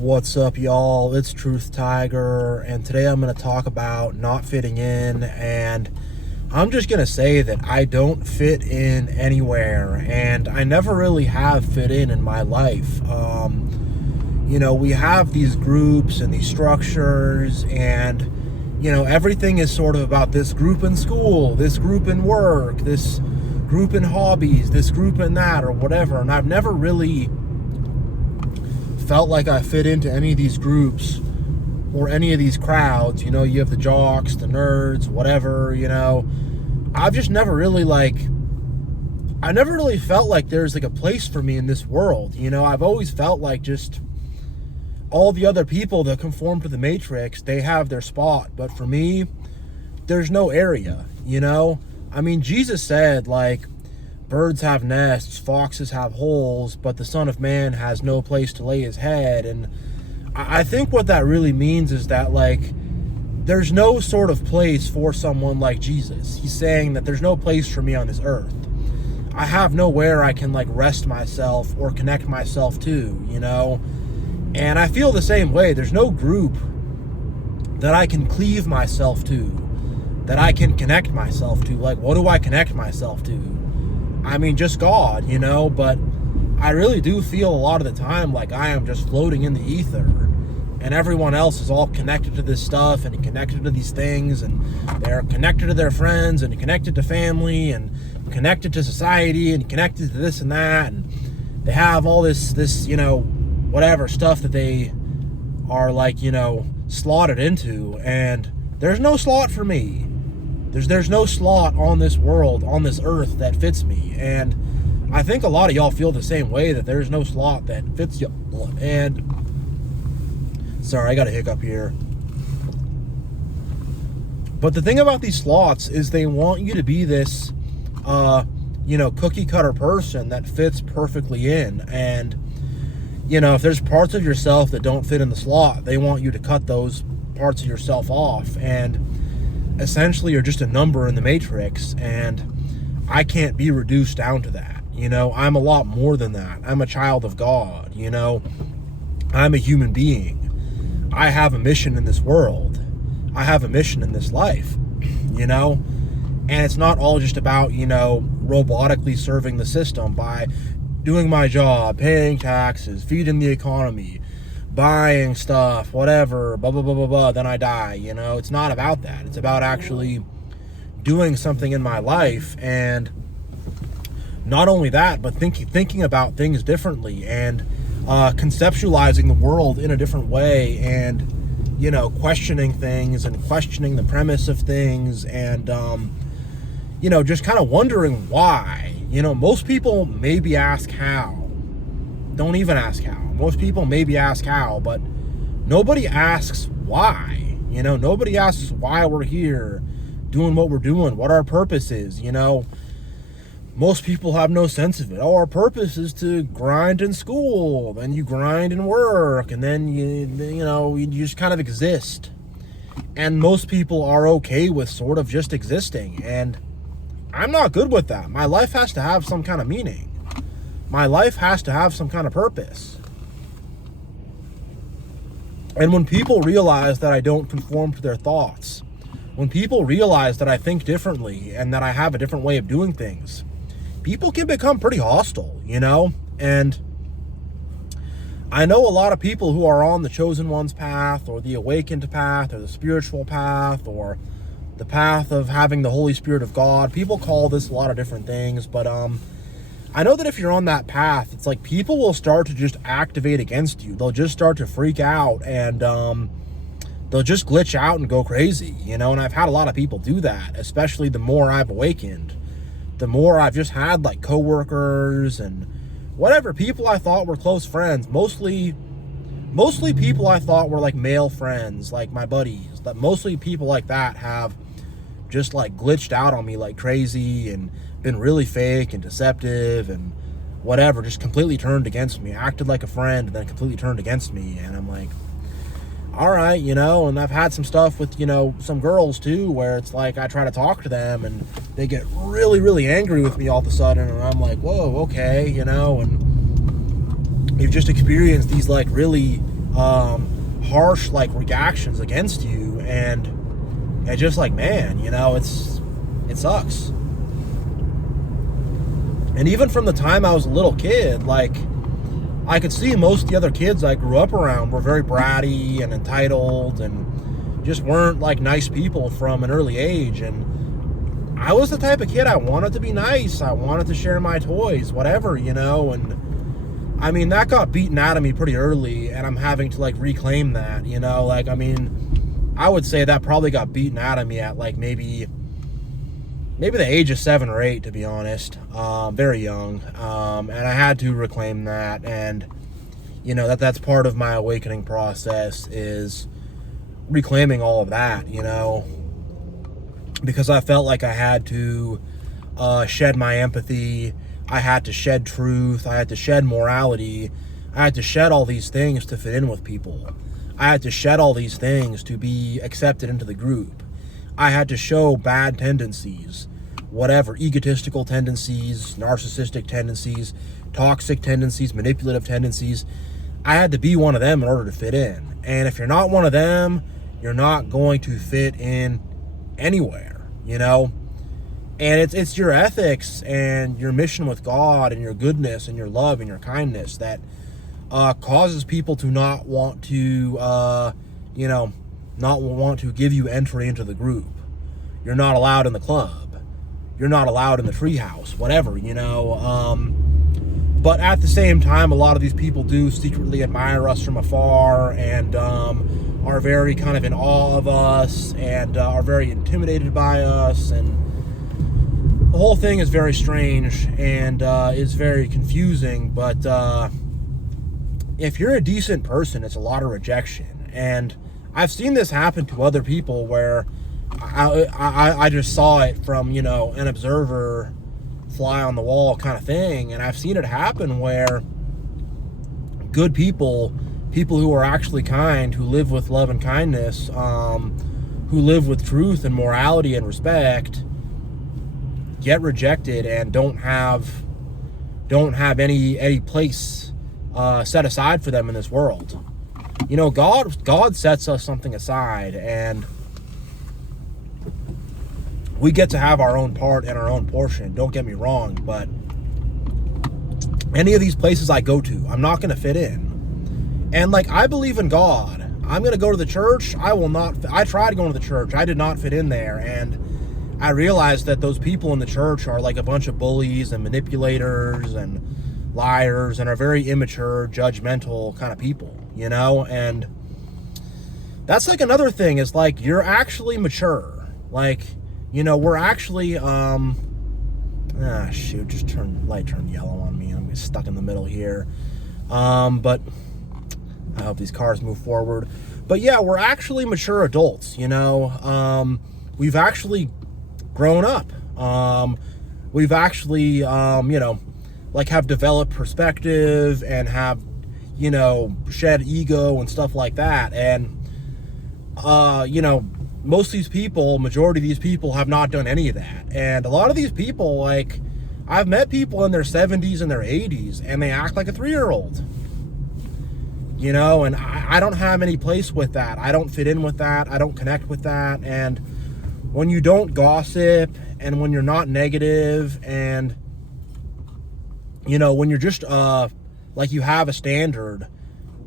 What's up, y'all? It's Truth Tiger, and today I'm going to talk about not fitting in. And I'm just going to say that I don't fit in anywhere, and I never really have fit in my life. We have these groups and these structures, and everything is sort of about this group in school, this group in work, this group in hobbies, this group in that, or whatever. And I've never really felt like I fit into any of these groups or any of these crowds. You have the jocks, the nerds, whatever. I've just never really I never really felt like there's a place for me in this world. I've always felt like just all the other people that conform to the matrix, they have their spot, but for me, there's no area. Jesus said, birds have nests, foxes have holes, but the Son of Man has no place to lay his head. And I think what that really means is that, there's no sort of place for someone like Jesus. He's saying that there's no place for me on this earth. I have nowhere I can, rest myself or connect myself to, And I feel the same way. There's no group that I can cleave myself to, that I can connect myself to. What do I connect myself to? Just God, but I really do feel a lot of the time like I am just floating in the ether, and everyone else is all connected to this stuff and connected to these things, and they're connected to their friends and connected to family and connected to society and connected to this and that, and they have all this whatever stuff that they are slotted into, and there's no slot for me. There's no slot on this world, on this earth, that fits me. And I think a lot of y'all feel the same way, that there's no slot that fits you. And sorry, I got a hiccup here. But the thing about these slots is they want you to be this cookie cutter person that fits perfectly in. And if there's parts of yourself that don't fit in the slot, they want you to cut those parts of yourself off. And essentially you're just a number in the matrix, and I can't be reduced down to that. I'm a lot more than that. I'm a child of God. I'm a human being. I have a mission in this world. I have a mission in this life, and it's not all just about, robotically serving the system by doing my job, paying taxes, feeding the economy, buying stuff, whatever, blah, blah, blah, blah, blah, then I die. It's not about that. It's about actually doing something in my life, and not only that, but thinking about things differently, and conceptualizing the world in a different way, and questioning things and questioning the premise of things, and just kind of wondering why. Most people maybe ask how. Don't even ask how. Most people maybe ask how, but nobody asks why. Nobody asks why we're here, doing what we're doing, what our purpose is. Most people have no sense of it. Oh, our purpose is to grind in school, then you grind in work, and then you just kind of exist. And most people are okay with sort of just existing, and I'm not good with that. My life has to have some kind of meaning. My life has to have some kind of purpose. And when people realize that I don't conform to their thoughts, when people realize that I think differently and that I have a different way of doing things, people can become pretty hostile, And I know a lot of people who are on the chosen one's path, or the awakened path, or the spiritual path, or the path of having the Holy Spirit of God. People call this a lot of different things, but I know that if you're on that path, it's people will start to just activate against you. They'll just start to freak out, and they'll just glitch out and go crazy, And I've had a lot of people do that, especially the more I've awakened. The more I've just had coworkers and whatever, people I thought were close friends, mostly people I thought were male friends, my buddies. That mostly people like that have just glitched out on me like crazy, and been really fake and deceptive and whatever, just completely turned against me, acted like a friend, and then completely turned against me. And I'm all right, and I've had some stuff with, some girls too, where it's I try to talk to them and they get really, really angry with me all of a sudden, and I'm whoa, okay, and you've just experienced these really harsh like reactions against you, and it's just like, man, it sucks. And even from the time I was a little kid, like, I could see most of the other kids I grew up around were very bratty and entitled and just weren't like nice people from an early age. And I was the type of kid, I wanted to be nice. I wanted to share my toys, whatever, and I mean, that got beaten out of me pretty early, and I'm having to like reclaim that, like, I mean, I would say that probably got beaten out of me at like maybe the age of 7 or 8, to be honest. Very young. And I had to reclaim that. And, that's part of my awakening process, is reclaiming all of that, because I felt like I had to shed my empathy. I had to shed truth. I had to shed morality. I had to shed all these things to fit in with people. I had to shed all these things to be accepted into the group. I had to show bad tendencies, whatever, egotistical tendencies, narcissistic tendencies, toxic tendencies, manipulative tendencies. I had to be one of them in order to fit in. And if you're not one of them, you're not going to fit in anywhere, And it's your ethics and your mission with God and your goodness and your love and your kindness that causes people to not want to, not want to give you entry into the group. You're not allowed in the club. You're not allowed in the treehouse, whatever, But at the same time, a lot of these people do secretly admire us from afar and are very kind of in awe of us and are very intimidated by us. And the whole thing is very strange and is very confusing. But if you're a decent person, it's a lot of rejection. And I've seen this happen to other people where I just saw it from, an observer, fly on the wall kind of thing. And I've seen it happen where good people who are actually kind, who live with love and kindness, who live with truth and morality and respect, get rejected and don't have any place set aside for them in this world. God sets us something aside, and we get to have our own part and our own portion. Don't get me wrong, but any of these places I go to, I'm not going to fit in. And like, I believe in God. I'm going to go to the church. I tried going to the church. I did not fit in there. And I realized that those people in the church are like a bunch of bullies and manipulators and liars and are very immature, judgmental kind of people, And that's like another thing, is like, you're actually mature. Like, we're actually, light turned yellow on me. I'm stuck in the middle here. But I hope these cars move forward. But yeah, we're actually mature adults, we've actually grown up. We've actually, have developed perspective and have, shed ego and stuff like that. And, most of these people, majority of these people have not done any of that. And a lot of these people, like, I've met people in their 70s and their 80s, and they act like a 3-year-old. And I don't have any place with that. I don't fit in with that. I don't connect with that. And when you don't gossip, and when you're not negative, and, when you're just, like, you have a standard,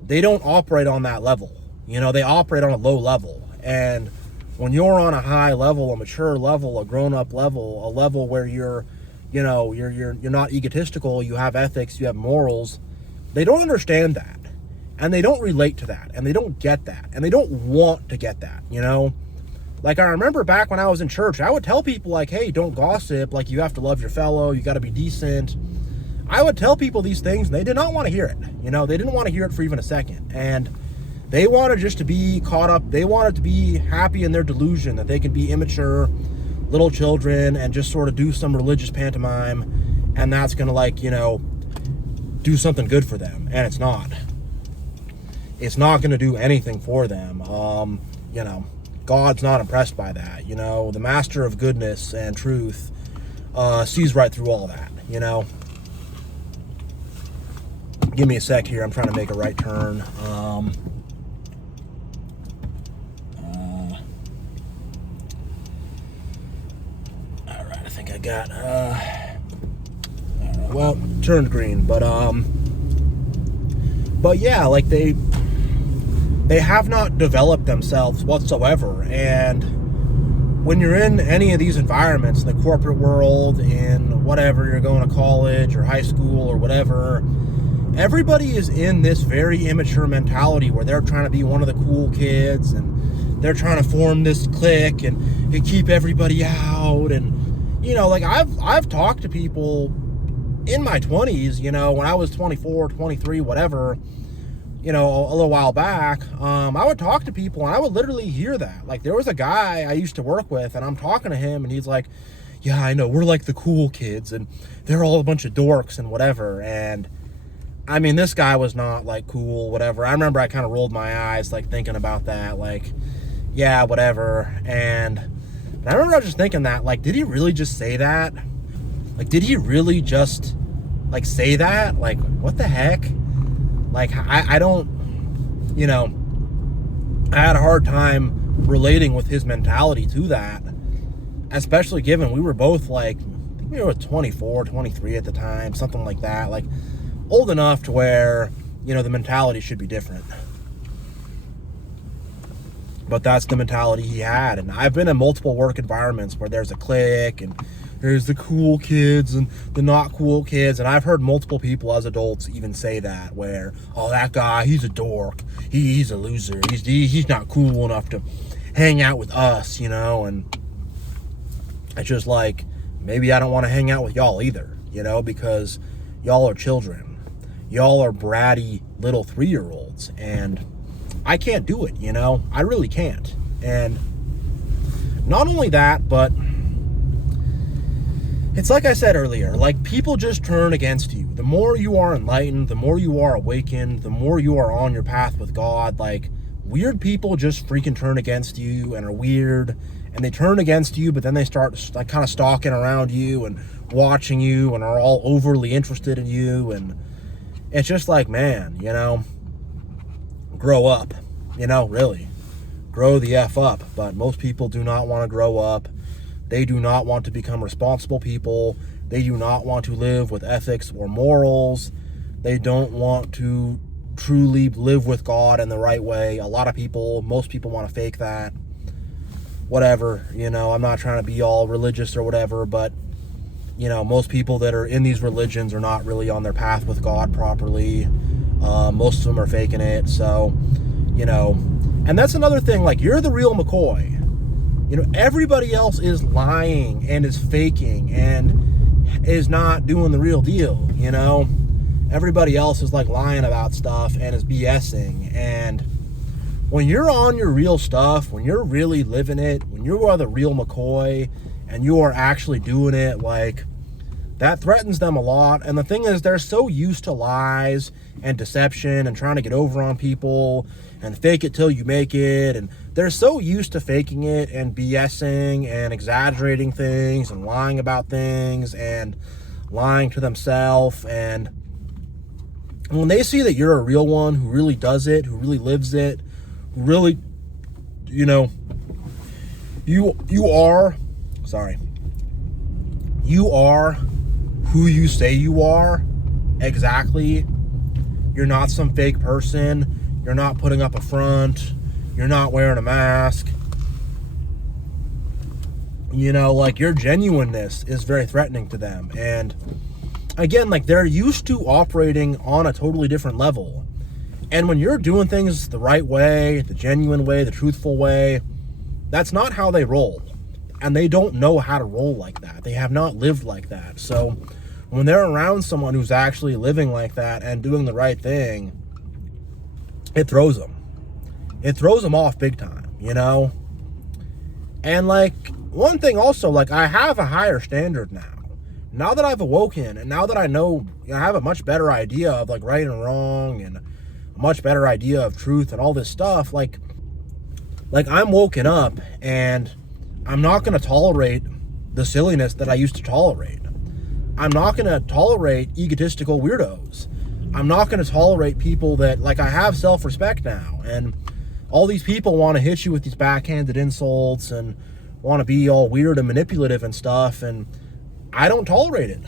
they don't operate on that level. They operate on a low level. And when you're on a high level, a mature level, a grown-up level, a level where you're not egotistical, you have ethics, you have morals, they don't understand that. And they don't relate to that. And they don't get that. And they don't want to get that, Like, I remember back when I was in church, I would tell people, like, hey, don't gossip. Like, you have to love your fellow. You got to be decent. I would tell people these things, and they did not want to hear it. They didn't want to hear it for even a second. And they wanted just to be caught up. They wanted to be happy in their delusion that they could be immature little children and just sort of do some religious pantomime, and that's going to, like, do something good for them. And it's not. It's not going to do anything for them. God's not impressed by that. The master of goodness and truth sees right through all that, Give me a sec here. I'm trying to make a right turn. All right, I think I got. Well, turned green, but yeah, like they have not developed themselves whatsoever. And when you're in any of these environments, in the corporate world, in whatever, you're going to college or high school or whatever, everybody is in this very immature mentality where they're trying to be one of the cool kids, and they're trying to form this clique and keep everybody out. And, you know, like I've talked to people in my 20s, you know, when I was 24, 23, whatever, you know, a little while back, I would talk to people and I would literally hear that. Like, there was a guy I used to work with, and I'm talking to him, and he's like, yeah, I know, we're like the cool kids, and they're all a bunch of dorks and whatever. And I mean, this guy was not like cool, whatever. I remember I kind of rolled my eyes, like, thinking about that, like, yeah, whatever. And I remember I was just thinking that, like, did he really just say that? Like, did he really just, like, say that? Like, what the heck? Like, I don't, you know, I had a hard time relating with his mentality to that, especially given we were both, like, I think we were 24, 23 at the time, something like that, like, old enough to where, you know, the mentality should be different. But that's the mentality he had. And I've been in multiple work environments where there's a clique, and there's the cool kids and the not cool kids. And I've heard multiple people as adults even say that, where, oh, that guy, he's a dork. He's a loser. He's not cool enough to hang out with us, you know? And it's just like, maybe I don't want to hang out with y'all either, you know, because y'all are children. Y'all are bratty little 3-year-olds. And I can't do it, you know? I really can't. And not only that, but it's like I said earlier, like, people just turn against you. The more you are enlightened, the more you are awakened, the more you are on your path with God, like, weird people just freaking turn against you and are weird, and they turn against you, but then they start, like, kind of stalking around you and watching you and are all overly interested in you. And it's just like, man, you know, grow up, you know, really grow the F up. But most people do not want to grow up. They do not want to become responsible people. They do not want to live with ethics or morals. They don't want to truly live with God in the right way. A lot of people, most people want to fake that. Whatever, you know, I'm not trying to be all religious or whatever, but, you know, most people that are in these religions are not really on their path with God properly. Most of them are faking it. So, you know, and that's another thing, like, you're the real McCoy. You know, everybody else is lying and is faking and is not doing the real deal, you know? Everybody else is, like, lying about stuff and is BSing. And when you're on your real stuff, when you're really living it, when you are the real McCoy and you are actually doing it, like, that threatens them a lot. And the thing is, they're so used to lies and deception and trying to get over on people and fake it till you make it. And they're so used to faking it and BSing and exaggerating things and lying about things and lying to themselves. And when they see that you're a real one who really does it, who really lives it, who really, you know, you are who you say you are, exactly. You're not some fake person. You're not putting up a front. You're not wearing a mask. You know, like, your genuineness is very threatening to them. And again, like, they're used to operating on a totally different level. And when you're doing things the right way, the genuine way, the truthful way, that's not how they roll. And they don't know how to roll like that. They have not lived like that. So when they're around someone who's actually living like that and doing the right thing, it throws them. It throws them off big time, you know? And, like, one thing also, like, I have a higher standard now. Now that I've awoken, and now that I know, you know, I have a much better idea of, like, right and wrong, and a much better idea of truth and all this stuff, like I'm woken up, and I'm not going to tolerate the silliness that I used to tolerate. I'm not going to tolerate egotistical weirdos. I'm not going to tolerate people that, like, I have self-respect now, and all these people want to hit you with these backhanded insults and want to be all weird and manipulative and stuff, and I don't tolerate it.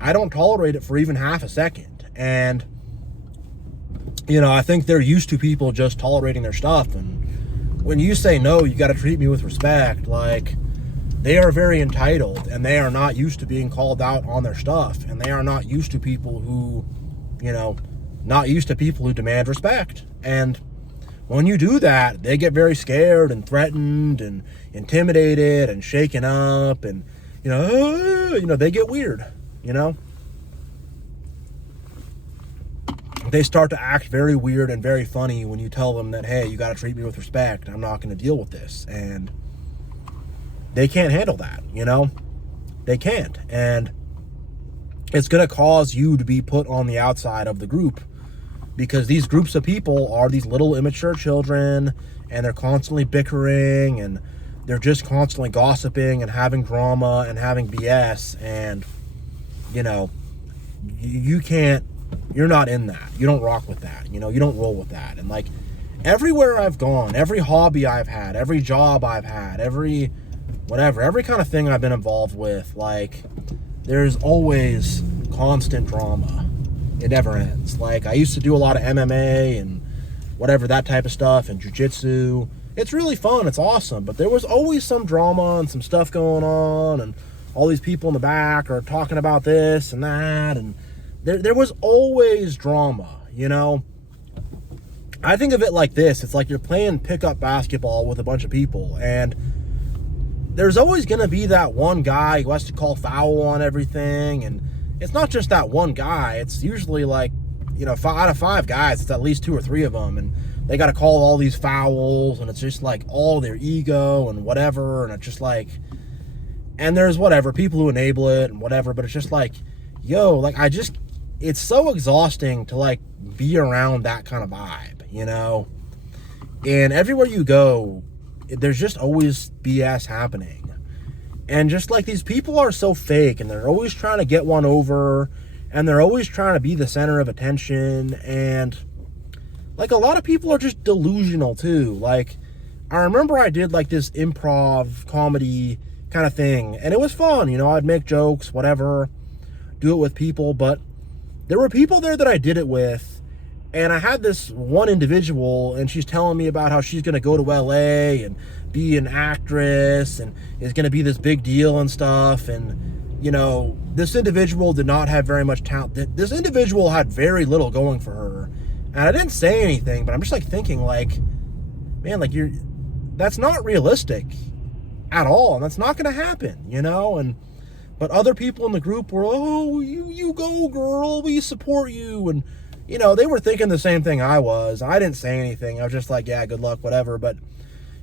I don't tolerate it for even half a second. And, I think they're used to people just tolerating their stuff, and when you say, no, you got to treat me with respect, like, they are very entitled, and they are not used to being called out on their stuff, and they are not used to people who, not used to people who demand respect. And when you do that, they get very scared and threatened and intimidated and shaken up, and, they get weird, They start to act very weird and very funny when you tell them that, hey, you got to treat me with respect. I'm not going to deal with this. And they can't handle that, They can't. And it's going to cause you to be put on the outside of the group, because these groups of people are these little immature children, and they're constantly bickering, and they're just constantly gossiping and having drama and having BS. And, you can't, you're not in that. You don't rock with that. You don't roll with that. And, like, everywhere I've gone, every hobby I've had, every job I've had, every kind of thing I've been involved with, like, there's always constant drama. It never ends. Like, I used to do a lot of MMA and that type of stuff, and jiu-jitsu. It's really fun. It's awesome. But there was always some drama and some stuff going on, and all these people in the back are talking about this and that, and there was always drama, I think of it like this. It's like you're playing pickup basketball with a bunch of people, and there's always going to be that one guy who has to call foul on everything. And it's not just that one guy. It's usually like, out of 5 guys, it's at least 2 or 3 of them. And they got to call all these fouls, and it's just like all their ego and whatever. And it's just like, and there's people who enable it and whatever, but it's just like, it's so exhausting to, like, be around that kind of vibe, And everywhere you go, there's just always BS happening. And just, like, these people are so fake, and they're always trying to get one over, and they're always trying to be the center of attention. And, like, a lot of people are just delusional too. Like, I remember I did, like, this improv comedy kind of thing, and it was fun. I'd make jokes, do it with people, but there were people there that I did it with, and I had this one individual, and she's telling me about how she's going to go to LA and be an actress, and is going to be this big deal and stuff. And, this individual did not have very much talent. This individual had very little going for her. And I didn't say anything, but I'm just, like, thinking, like, man, like, that's not realistic at all. And that's not going to happen, but other people in the group were, oh, you go, girl, we support you. And, they were thinking the same thing I was. I didn't say anything. I was just like, yeah, good luck, whatever. But,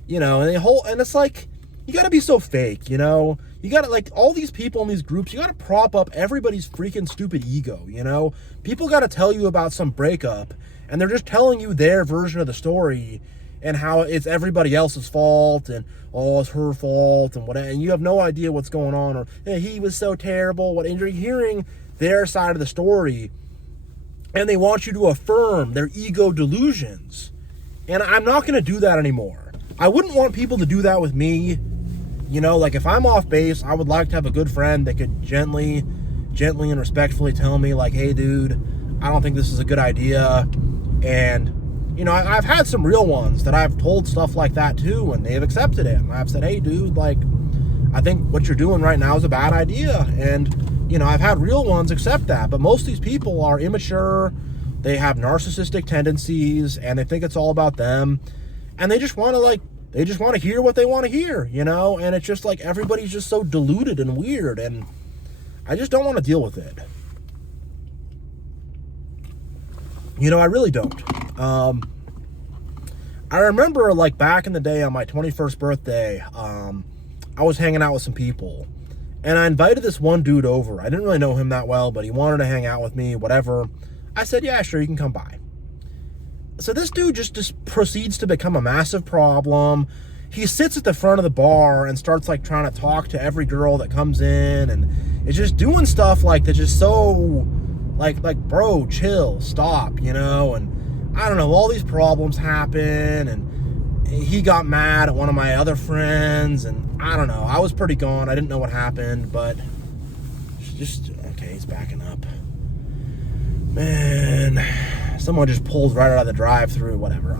and it's like, you got to be so fake, You got to, like, all these people in these groups, you got to prop up everybody's freaking stupid ego, People got to tell you about some breakup, and they're just telling you their version of the story, and how it's everybody else's fault, and it's her fault, and whatever, and you have no idea what's going on, or hey, he was so terrible, and you're hearing their side of the story, and they want you to affirm their ego delusions. And I'm not going to do that anymore. I wouldn't want people to do that with me. Like, if I'm off base, I would like to have a good friend that could gently and respectfully tell me, like, hey, dude, I don't think this is a good idea. And I've had some real ones that I've told stuff like that too, and they've accepted it. And I've said, hey, dude, like, I think what you're doing right now is a bad idea. And, I've had real ones accept that. But most of these people are immature. They have narcissistic tendencies, and they think it's all about them. And they just want to hear what they want to hear, And it's just like everybody's just so deluded and weird. And I just don't want to deal with it. I really don't. I remember, like, back in the day on my 21st birthday, I was hanging out with some people, and I invited this one dude over. I didn't really know him that well, but he wanted to hang out with me, whatever. I said, yeah, sure, you can come by. So this dude just proceeds to become a massive problem. He sits at the front of the bar and starts, like, trying to talk to every girl that comes in, and is just doing stuff like that's just so bro, chill, stop, you know. And I don't know, all these problems happen, and he got mad at one of my other friends, and I don't know, I was pretty gone, I didn't know what happened, but just, okay, he's backing up. Man, someone just pulled right out of the drive-through, whatever.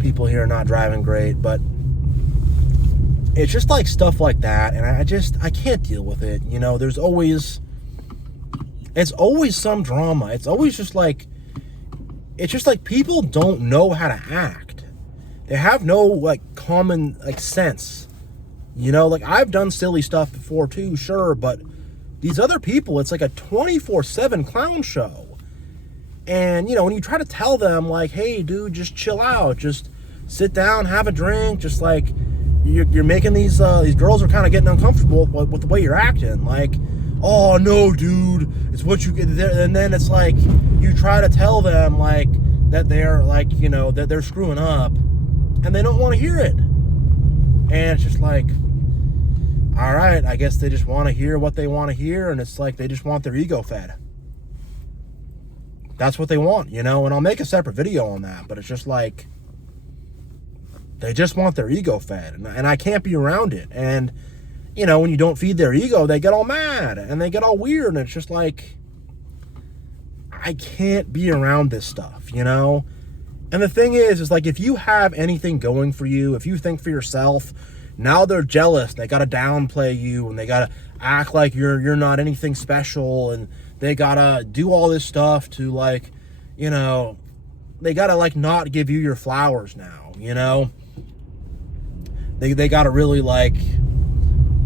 People here are not driving great, but it's just like stuff like that, and I can't deal with it, you know. It's always some drama. It's just like people don't know how to act. They have no, like, common, like, sense, you know. Like, I've done silly stuff before too, sure, but these other people, it's like a 24/7 clown show. And, you know, when you try to tell them, like, hey, dude, just chill out, just sit down, have a drink, just, like, you're making these girls are kind of getting uncomfortable with the way you're acting. Like, oh, no, dude, it's what you get there. And then it's like, you try to tell them, like, that they're, like, you know, that they're screwing up, and they don't want to hear it. And it's just like, all right, I guess they just want to hear what they want to hear, and it's like they just want their ego fed. That's what they want, you know. And I'll make a separate video on that, but it's just like they just want their ego fed, and I can't be around it. And, you know, when you don't feed their ego, they get all mad and they get all weird, and it's just like, I can't be around this stuff, you know. And the thing is like, if you have anything going for you, if you think for yourself, now they're jealous. They got to downplay you, and they got to act like you're not anything special, and they got to do all this stuff to, like, you know, they got to, like, not give you your flowers now, you know. They got to really, like,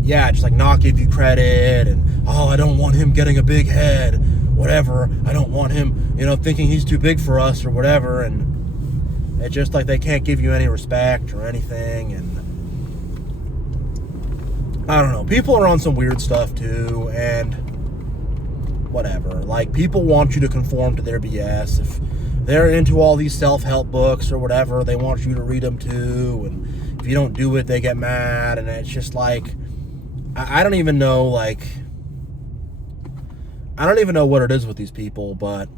yeah, just, like, not give you credit, and, oh, I don't want him getting a big head, whatever. I don't want him, you know, thinking he's too big for us or whatever. And it's just like they can't give you any respect or anything. And I don't know, people are on some weird stuff too, and whatever. Like, people want you to conform to their BS. If they're into all these self-help books or whatever, they want you to read them too, and if you don't do it, they get mad. And it's just like, I don't even know, like, I don't even know what it is with these people, but,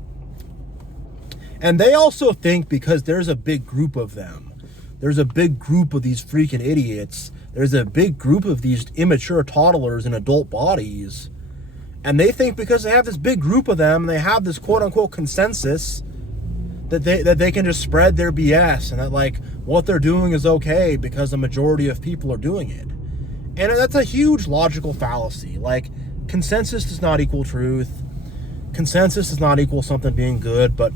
and they also think because there's a big group of them, there's a big group of these freaking idiots, there's a big group of these immature toddlers in adult bodies, and they think because they have this big group of them, they have this quote-unquote consensus, that they can just spread their BS, and that, like, what they're doing is okay because the majority of people are doing it. And that's a huge logical fallacy. Like, consensus does not equal truth. Consensus does not equal something being good, but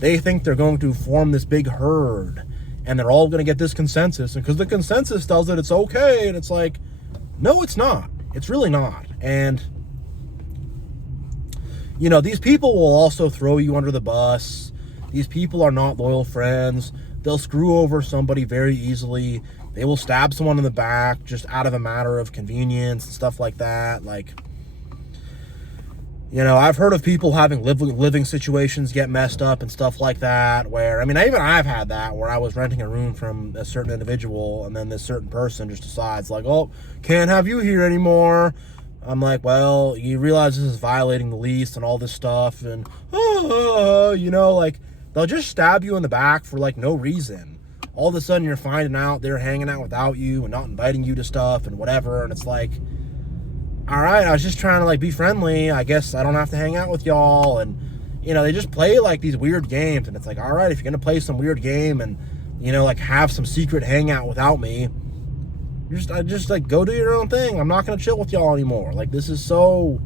they think they're going to form this big herd, and they're all going to get this consensus, and because the consensus tells it it's okay, and it's like, no, it's not. It's really not. And, you know, these people will also throw you under the bus. These people are not loyal friends. They'll screw over somebody very easily. They will stab someone in the back just out of a matter of convenience and stuff like that. Like, you know, I've heard of people having living situations get messed up and stuff like that, where, I mean, I've had that, where I was renting a room from a certain individual, and then this certain person just decides, like, oh, can't have you here anymore. I'm like, well, you realize this is violating the lease and all this stuff, and, you know, like, they'll just stab you in the back for, like, no reason. All of a sudden you're finding out they're hanging out without you and not inviting you to stuff and whatever, and it's like, all right, I was just trying to, like, be friendly. I guess I don't have to hang out with y'all. And, you know, they just play, like, these weird games, and it's like, all right, if you're gonna play some weird game and, you know, like, have some secret hangout without me, just like, go do your own thing. I'm not gonna chill with y'all anymore. Like, this is so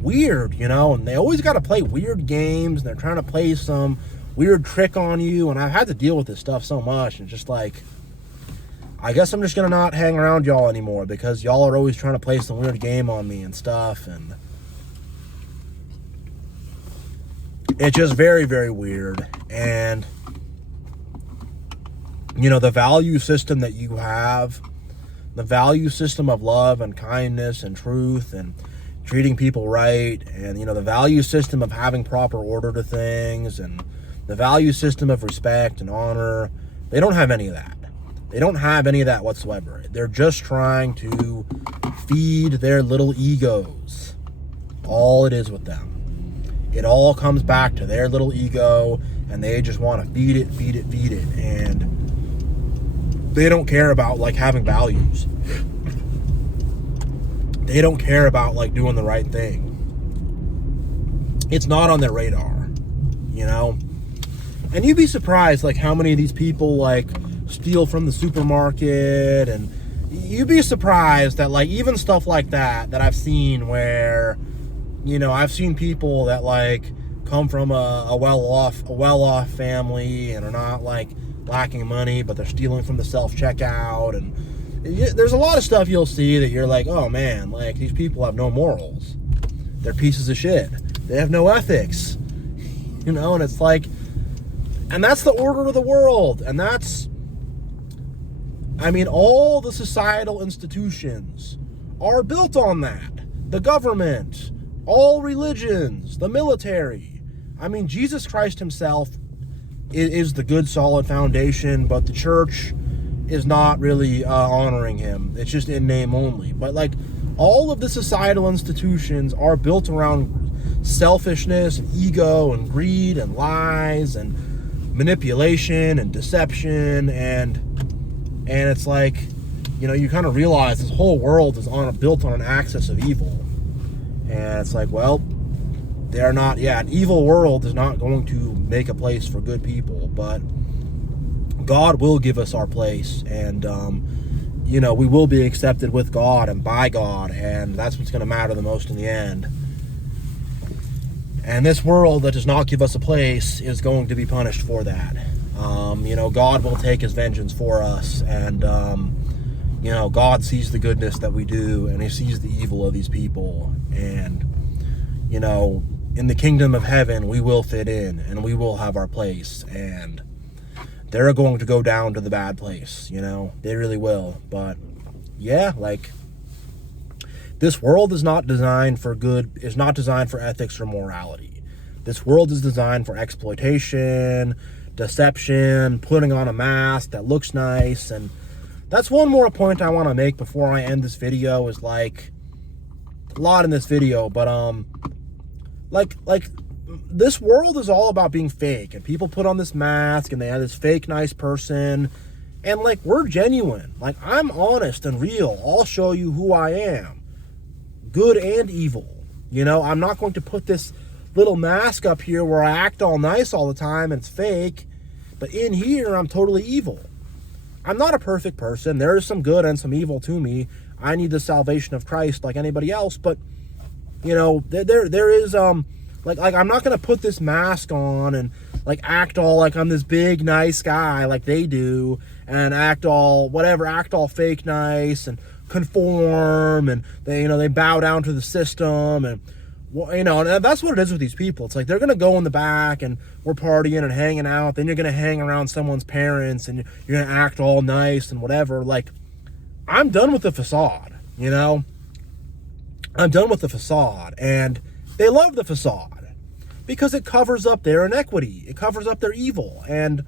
weird, you know. And they always got to play weird games, and they're trying to play some weird trick on you, and I've had to deal with this stuff so much, and just like, I guess I'm just gonna not hang around y'all anymore because y'all are always trying to play some weird game on me and stuff, and it's just very, very weird. And, you know, the value system that you have, the value system of love and kindness and truth and treating people right, and, you know, the value system of having proper order to things, and the value system of respect and honor, they don't have any of that. They don't have any of that whatsoever. They're just trying to feed their little egos. All it is with them. it all comes back to their little ego, and they just want to feed it, and they don't care about like having values. They don't care about like doing the right thing. It's not on their radar, you know? And you'd be surprised like how many of these people like steal from the supermarket, and you'd be surprised that like even stuff like that I've seen where, you know, I've seen people that like come from a well-off family and are not like lacking money, but they're stealing from the self-checkout, and there's a lot of stuff you'll see that you're like, oh man, like these people have no morals. They're pieces of shit. They have no ethics, you know, and it's like, and that's the order of the world. And that's, I mean, all the societal institutions are built on that. The government, all religions, the military. I mean, Jesus Christ himself is the good, solid foundation, but the church is not really honoring him. It's just in name only. But like all of the societal institutions are built around selfishness and ego and greed and lies and manipulation and deception, and it's like, you know, you kind of realize this whole world is built on an axis of evil. And it's like, well, they're not, an evil world is not going to make a place for good people, but God will give us our place, and you know, we will be accepted with God and by God, and that's what's going to matter the most in the end. And this world that does not give us a place is going to be punished for that. You know, God will take his vengeance for us, and you know, God sees the goodness that we do, and he sees the evil of these people, and you know, in the kingdom of heaven we will fit in, and we will have our place, and they're going to go down to the bad place, you know, they really will. But yeah, like, this world is not designed for good, is not designed for ethics or morality. This world is designed for exploitation, deception, putting on a mask that looks nice. And that's one more point I want to make before I end this video, is like, a lot in this video, but like this world is all about being fake, and people put on this mask and they have this fake nice person, and like, we're genuine. Like, I'm honest and real. I'll show you who I am, good and evil. You know, I'm not going to put this little mask up here where I act all nice all the time and it's fake, but in here I'm totally evil. I'm not a perfect person. There is some good and some evil to me. I need the salvation of Christ like anybody else, but you know, there is like I'm not gonna put this mask on and like act all like I'm this big nice guy like they do, and act all whatever, act all fake nice and conform, and they, you know, they bow down to the system, and you know, and that's what it is with these people. It's like they're gonna go in the back and we're partying and hanging out, then you're gonna hang around someone's parents and you're gonna act all nice and whatever. Like, I'm done with the facade, you know? I'm done with the facade, and they love the facade because it covers up their inequity. It covers up their evil, and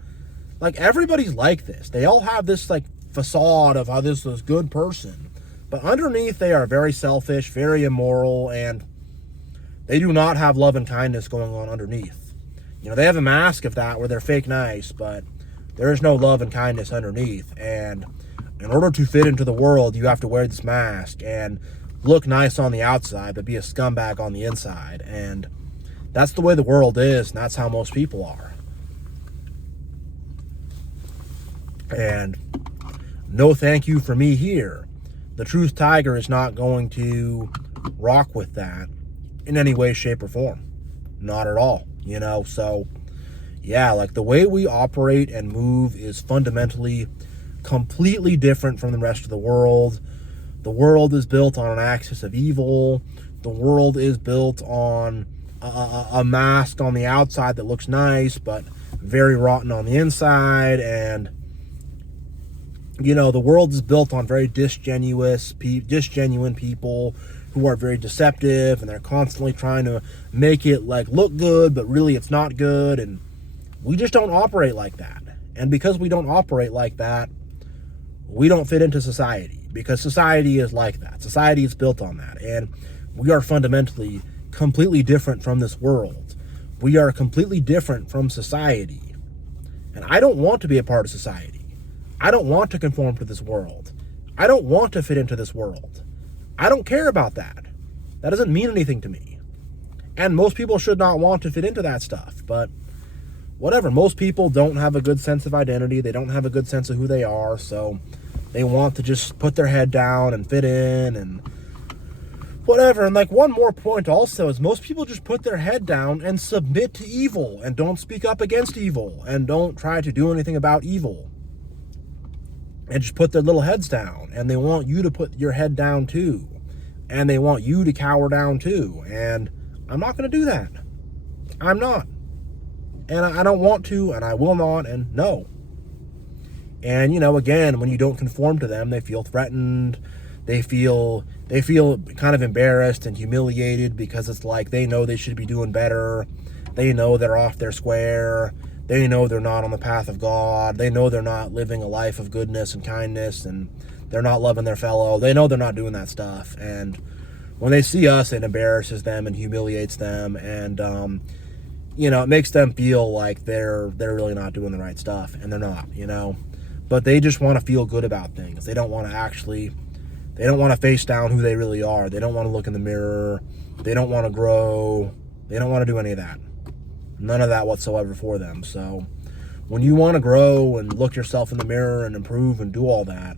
like, everybody's like this. They all have this like facade of how this is good person, but underneath they are very selfish, very immoral, and they do not have love and kindness going on underneath. You know, they have a mask of that where they're fake nice, but there is no love and kindness underneath. And in order to fit into the world, you have to wear this mask and look nice on the outside, but be a scumbag on the inside. And that's the way the world is, and that's how most people are. And no thank you for me here. The Truth Tiger is not going to rock with that in any way, shape, or form. Not at all, you know? So yeah, like, the way we operate and move is fundamentally completely different from the rest of the world. The world is built on an axis of evil. The world is built on a mask on the outside that looks nice, but very rotten on the inside. And, you know, the world is built on very disgenuine people who are very deceptive, and they're constantly trying to make it like look good, but really it's not good. And we just don't operate like that. And because we don't operate like that, we don't fit into society, because society is like that. Society is built on that. And we are fundamentally completely different from this world. We are completely different from society. And I don't want to be a part of society. I don't want to conform to this world. I don't want to fit into this world. I don't care about that. That doesn't mean anything to me. And most people should not want to fit into that stuff. But whatever. Most people don't have a good sense of identity. They don't have a good sense of who they are. So they want to just put their head down and fit in and whatever. And like one more point also is most people just put their head down and submit to evil and don't speak up against evil and don't try to do anything about evil and just put their little heads down. And they want you to put your head down too. And they want you to cower down too. And I'm not going to do that. I'm not. And I don't want to, and I will not, and no. And, you know, again, when you don't conform to them, they feel threatened. They feel kind of embarrassed and humiliated because it's like they know they should be doing better. They know they're off their square. They know they're not on the path of God. They know they're not living a life of goodness and kindness, and they're not loving their fellow. They know they're not doing that stuff. And when they see us, it embarrasses them and humiliates them, and you know, it makes them feel like they're really not doing the right stuff, and they're not, you know. But they just want to feel good about things. They don't want to face down who they really are. They don't want to look in the mirror. They don't want to grow. They don't want to do any of that. None of that whatsoever for them. So when you want to grow and look yourself in the mirror and improve and do all that,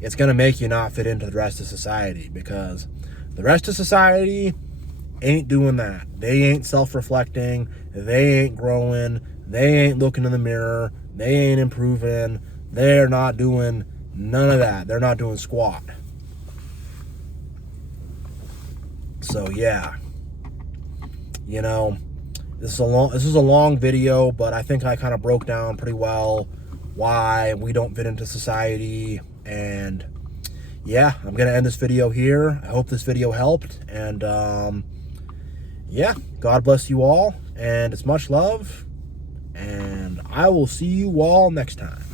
it's going to make you not fit into the rest of society, because the rest of society ain't doing that. They ain't self-reflecting. They ain't growing. They ain't looking in the mirror. They ain't improving. They're not doing none of that. They're not doing squat. So yeah, you know, this is a long video, but I think I kind of broke down pretty well why we don't fit into society. And yeah, I'm gonna end this video here. I hope this video helped, and yeah, God bless you all, and it's much love, and I will see you all next time.